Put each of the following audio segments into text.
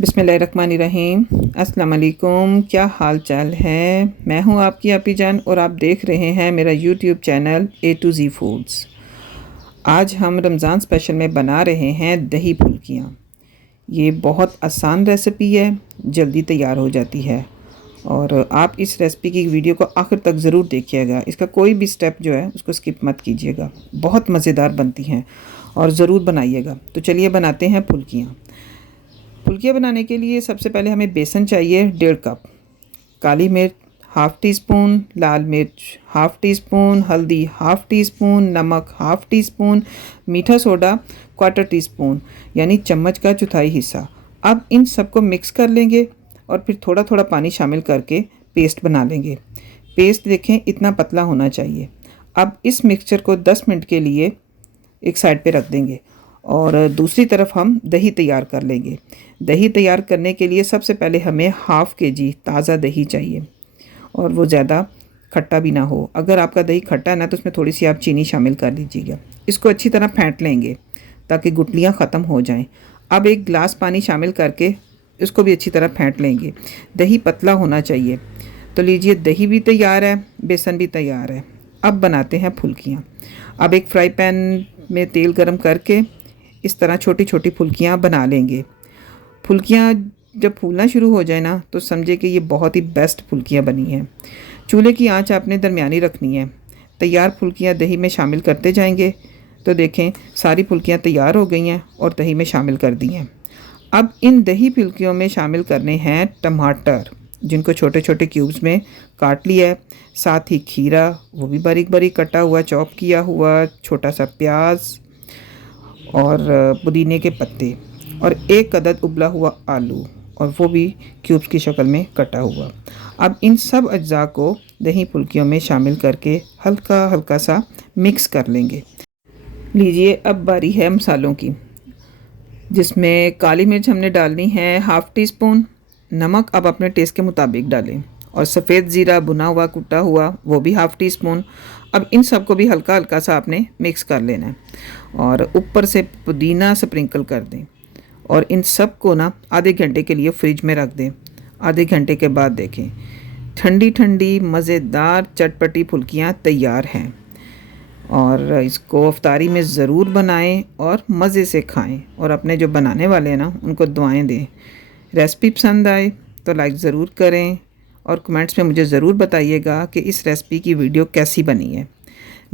बिस्मिल्लाहिर्रहमानिर्रहीम। अस्सलाम वालेकुम। क्या हाल चाल है? मैं हूं आपकी आपी जान और आप देख रहे हैं मेरा YouTube channel A to Z foods. आज हम रमज़ान स्पेशल में बना रहे हैं दही फुल्कियाँ। ये बहुत आसान रेसिपी है, जल्दी तैयार हो जाती है और आप इस रेसिपी की वीडियो को आखिर तक ज़रूर देखिएगा। इसका कोई भी स्टेप जो है उसको स्किप मत कीजिएगा। बहुत मज़ेदार बनती हैं और ज़रूर बनाइएगा। तो चलिए बनाते हैं फुल्कियाँ। फुल्कियाँ बनाने के लिए सबसे पहले हमें बेसन चाहिए 1.5 कप, काली मिर्च हाफ़ टी स्पून, लाल मिर्च हाफ़ टी स्पून, हल्दी हाफ़ टी स्पून, नमक हाफ़ टी स्पून, मीठा सोडा 1/4 टी स्पून यानी चम्मच का चौथाई हिस्सा। अब इन सबको मिक्स कर लेंगे और फिर थोड़ा थोड़ा पानी शामिल करके पेस्ट बना लेंगे। पेस्ट देखें इतना पतला होना चाहिए। अब इस मिक्सचर को 10 मिनट के लिए एक साइड पे रख देंगे और दूसरी तरफ हम दही तैयार कर लेंगे। दही तैयार करने के लिए सबसे पहले हमें हाफ़ kg ताज़ा दही चाहिए और वो ज़्यादा खट्टा भी ना हो। अगर आपका दही खट्टा है ना तो उसमें थोड़ी सी आप चीनी शामिल कर लीजिएगा। इसको अच्छी तरह फेंट लेंगे ताकि गुठलियाँ ख़त्म हो जाएं। अब एक गिलास पानी शामिल करके इसको भी अच्छी तरह फेंट लेंगे। दही पतला होना चाहिए। तो लीजिए, दही भी तैयार है, बेसन भी तैयार है। अब बनाते हैं फुल्कियाँ। अब एक फ्राई पैन में तेल गरम करके इस तरह छोटी छोटी फुल्कियाँ बना लेंगे। फुल्कियाँ जब फूलना शुरू हो जाए ना तो समझे कि ये बहुत ही बेस्ट फुल्कियाँ बनी हैं। चूल्हे की आंच आपने दरमियानी रखनी है। तैयार फुल्कियाँ दही में शामिल करते जाएंगे तो देखें सारी फुल्कियाँ तैयार हो गई हैं और दही में शामिल कर दी हैं। अब इन दही फुल्कियों में शामिल करने हैं टमाटर, जिनको छोटे छोटे क्यूब्स में काट लिया है। साथ ही खीरा, वो भी बारीक बारीक कटा हुआ, चॉप किया हुआ, छोटा सा प्याज और पुदीने के पत्ते और एक अदद उबला हुआ आलू और वो भी क्यूब्स की शक्ल में कटा हुआ। अब इन सब अज्जा को दही फुल्कियों में शामिल करके हल्का हल्का सा मिक्स कर लेंगे। लीजिए, अब बारी है मसालों की, जिसमें काली मिर्च हमने डालनी है हाफ़ टी स्पून, नमक अब अपने टेस्ट के मुताबिक डालें और सफ़ेद ज़ीरा भुना हुआ कुटा हुआ वो भी हाफ़ टी स्पून। अब इन सब को भी हल्का हल्का सा आपने मिक्स कर लेना है और ऊपर से पुदीना स्प्रिंकल कर दें और इन सब को ना आधे घंटे के लिए फ्रिज में रख दें। आधे घंटे के बाद देखें ठंडी ठंडी मज़ेदार चटपटी फुल्कियाँ तैयार हैं और इसको इफ्तारी में ज़रूर बनाएं और मज़े से खाएं और अपने जो बनाने वाले हैं ना उनको दुआएं दें। रेसिपी पसंद आए तो लाइक ज़रूर करें और कमेंट्स में मुझे ज़रूर बताइएगा कि इस रेसिपी की वीडियो कैसी बनी है।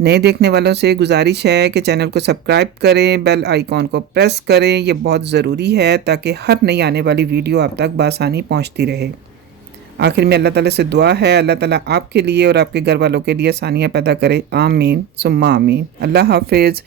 नए देखने वालों से गुजारिश है कि चैनल को सब्सक्राइब करें, बेल आइकॉन को प्रेस करें। ये बहुत ज़रूरी है ताकि हर नई आने वाली वीडियो आप तक बआसानी पहुंचती रहे। आखिर में अल्लाह ताला से दुआ है अल्लाह ताला आपके लिए और आपके घर वालों के लिए आसानियाँ पैदा करे। आमीन सुम्मा आमीन। अल्लाह हाफिज़।